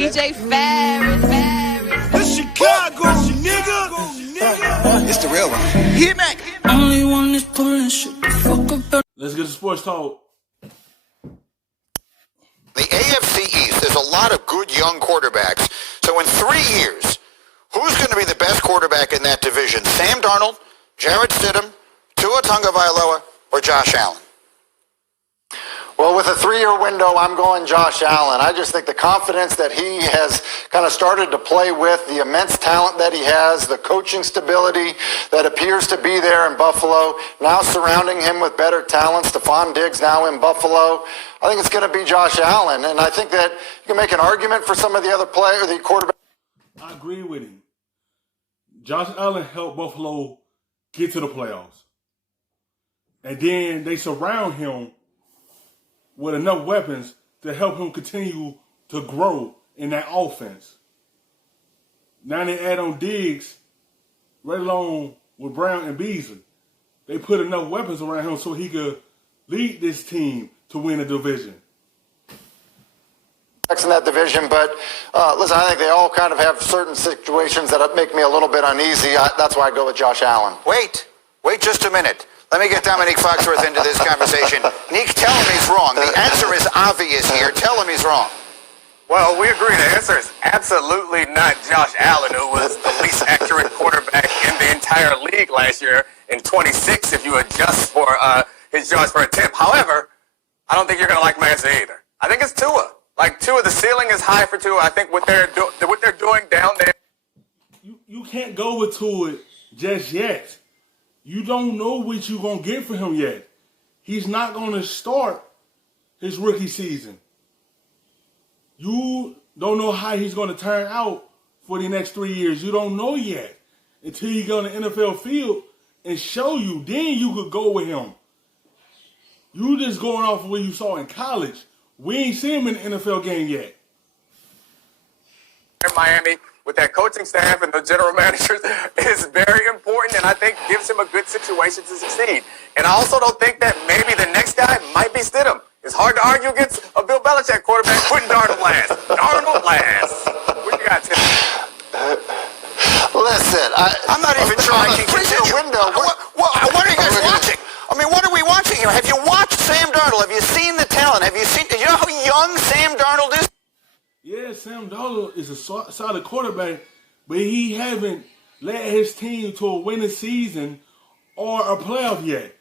DJ Ferris. It's Chicago, nigga. It's the real one. Hit me. Only one is pulling shit the fuck up. Let's get to sports talk. The AFC East, there's a lot of good young quarterbacks. So in 3 years, who's going to be the best quarterback in that division? Sam Darnold, Jarrett Stidham, Tua Tagovailoa, or Josh Allen? Well, with a 3-year window, I'm going Josh Allen. I just think the confidence that he has kind of started to play with, the immense talent that he has, the coaching stability that appears to be there in Buffalo, now surrounding him with better talent. Stephon Diggs now in Buffalo. I think it's going to be Josh Allen, and I think that you can make an argument for some of the other players, the quarterback. I agree with him. Josh Allen helped Buffalo get to the playoffs. And then they surround him with enough weapons to help him continue to grow in that offense. Now they add on Diggs, right along with Brown and Beasley. They put enough weapons around him so he could lead this team to win a division. In that division, but listen, I think they all kind of have certain situations that make me a little bit uneasy. That's why I go with Josh Allen. Wait just a minute. Let me get Dominique Foxworth into this conversation. Nick, tell him he's wrong. The answer is obvious here. Tell him he's wrong. Well, we agree. The answer is absolutely not Josh Allen, who was the least accurate quarterback in the entire league last year in 26, if you adjust for his yards per attempt. However, I don't think you're going to like my answer either. I think it's Tua. Like Tua, the ceiling is high for Tua. I think what they're doing down there. You can't go with Tua just yet. You don't know what you're going to get for him yet. He's not going to start his rookie season. You don't know how he's going to turn out for the next 3 years. You don't know yet until you go on the NFL field and show you. Then you could go with him. You just going off of what you saw in college. We ain't seen him in the NFL game yet. In Miami, with that coaching staff and the general managers, is very important, and I think gives him a good situation to succeed. And I also don't think that maybe the next guy might be Stidham. It's hard to argue against a Bill Belichick quarterback putting Darnold last. Darnold last. What you got, Tim? Listen, I'm not even sure I can continue. What are you guys watching? I mean, what are we watching here? Have you watched Sam Darnold? Have you seen the talent? Do you know how young Sam Darnold is? Yeah, Sam Darnold is a solid quarterback, but he haven't led his team to a winning season or a playoff yet.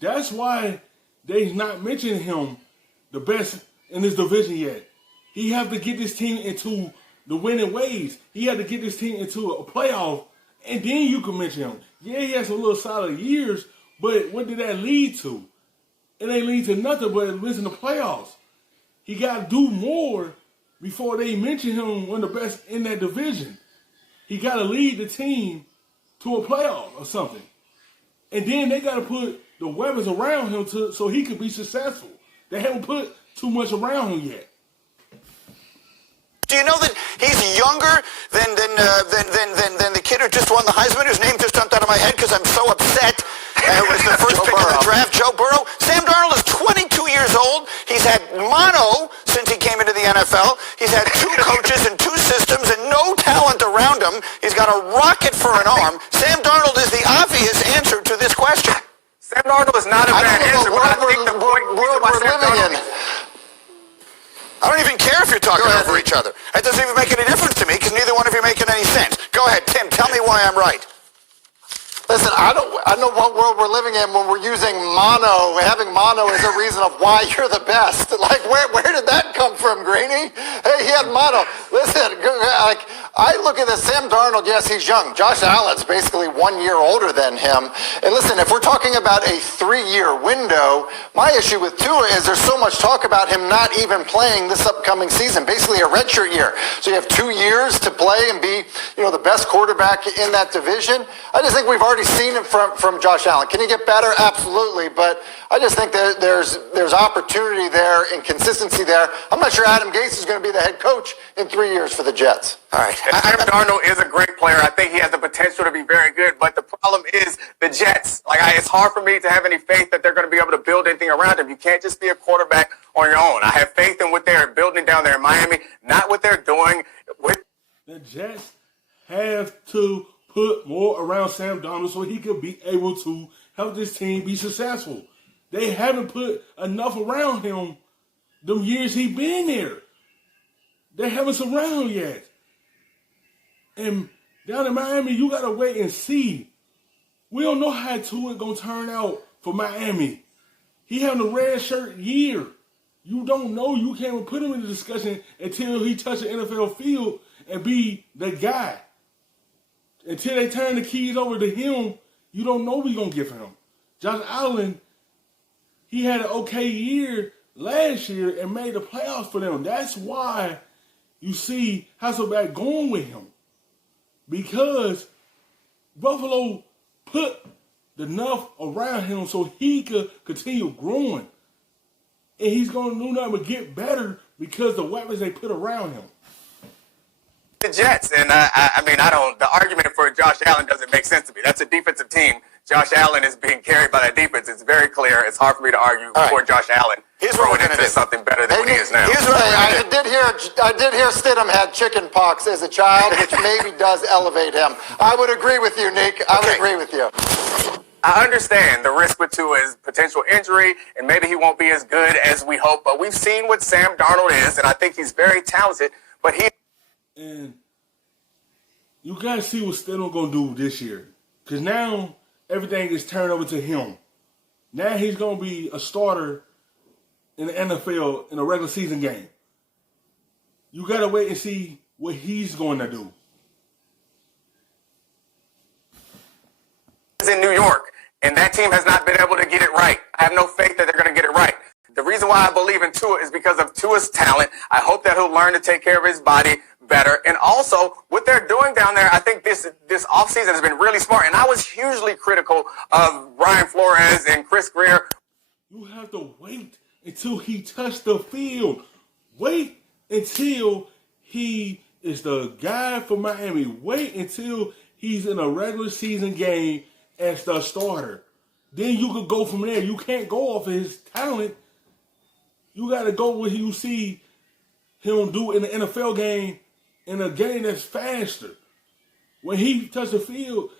That's why they're not mentioning him the best in this division yet. He have to get this team into the winning ways. He had to get this team into a playoff, and then you can mention him. Yeah, he has some little solid years, but what did that lead to? It ain't lead to nothing but missing the playoffs. He got to do more before they mention him one of the best in that division. He got to lead the team to a playoff or something. And then they got to put the weapons around him so he could be successful. They haven't put too much around him yet. Do you know that he's younger than the kid who just won the Heisman, whose name just jumped out of my head because I'm so upset? It was the first pick of the draft, Joe Burrow. Sam Darnold is 22 years old. He's had mono since he came into the NFL. He's had 2 coaches and 2 systems and no talent around him. He's got a rocket for an arm. Sam Darnold is the obvious answer to this question. Sam Darnold is not a bad answer, but I think the point we're living in. I don't even care if you're talking over each other. That doesn't even make any difference to me because neither one of you are making any sense. Go ahead, Tim. Tell me why I'm right. Listen, I know what world we're living in when we're using mono. Having mono is a reason of why you're the best. Like, where did that come from, Greeny? Hey, he had mono. Listen, like, I look at this, Sam Darnold, yes, he's young. Josh Allen's basically 1 year older than him. And listen, if we're talking about a 3-year window, my issue with Tua is there's so much talk about him not even playing this upcoming season, basically a redshirt year. So you have 2 years to play and be, the best quarterback in that division. I just think we've already seen it from Josh Allen. Can he get better? Absolutely. But I just think that there's opportunity there and consistency there. I'm not sure Adam Gase is going to be the head coach in 3 years for the Jets. All right. Sam Darnold is a great player. I think he has the potential to be very good, but the problem is the Jets. It's hard for me to have any faith that they're going to be able to build anything around him. You can't just be a quarterback on your own. I have faith in what they're building down there in Miami, not what they're doing with. The Jets have to put more around Sam Darnold so he could be able to help this team be successful. They haven't put enough around him them years he been there. They haven't surrounded him yet. And down in Miami, you got to wait and see. We don't know how Tua going to turn out for Miami. He having a red shirt year. You don't know. You can't even put him in the discussion until he touches the NFL field and be the guy. Until they turn the keys over to him, you don't know what you're going to get from him. Josh Allen, he had an okay year last year and made the playoffs for them. That's why you see Hasselbeck going with him. Because Buffalo put enough around him so he could continue growing. And he's going to do nothing but get better because the weapons they put around him. The Jets, and the argument for Josh Allen doesn't make sense to me. That's a defensive team. Josh Allen is being carried by that defense. It's very clear. It's hard for me to argue for Josh Allen. Here's what we're going to do. Something better than what he is now. Here's what I did hear Stidham had chicken pox as a child, which maybe does elevate him. I would agree with you, Nick. I would agree with you. I understand the risk with Tua is potential injury, and maybe he won't be as good as we hope. But we've seen what Sam Darnold is, and I think he's very talented. But and you got to see what Stidham going to do this year. Because now everything is turned over to him. Now he's going to be a starter in the NFL in a regular season game. You got to wait and see what he's going to do. in New York, and that team has not been able to get it right. I have no faith that they're going to get it right. The reason why I believe in Tua is because of Tua's talent. I hope that he'll learn to take care of his body better. And also, what they're doing down there, I think this offseason has been really smart. And I was hugely critical of Brian Flores and Chris Greer. You have to wait until he touched the field. Wait until he is the guy for Miami. Wait until he's in a regular season game as the starter. Then you could go from there. You can't go off of his talent. You got to go what you see him do in the NFL game, in a game that's faster. When he touches the field,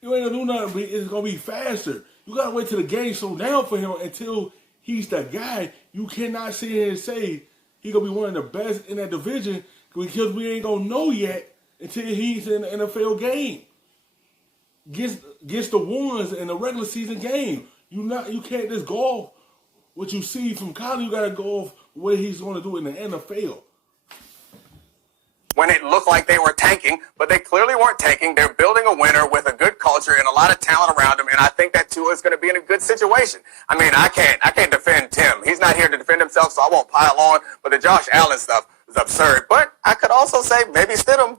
you ain't going to do nothing, but it's going to be faster. You got to wait till the game slow down for him until he's the guy. You cannot sit here and say he's going to be one of the best in that division because we ain't going to know yet until he's in the NFL game. Gets the ones in the regular season game. You can't just go off what you see from college. You got to go off what he's going to do in the NFL. When it looked like they were tanking, but they clearly weren't tanking. They're building a winner with a good culture and a lot of talent around him, and I think that Tua is going to be in a good situation. I mean, I can't defend Tim. He's not here to defend himself, so I won't pile on. But the Josh Allen stuff is absurd. But I could also say maybe Stidham.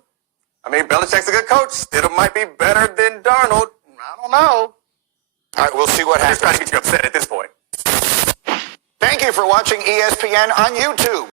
I mean, Belichick's a good coach. Stidham might be better than Darnold. I don't know. All right, we'll see what happens. I'm just trying to get you upset at this point. Thank you for watching ESPN on YouTube.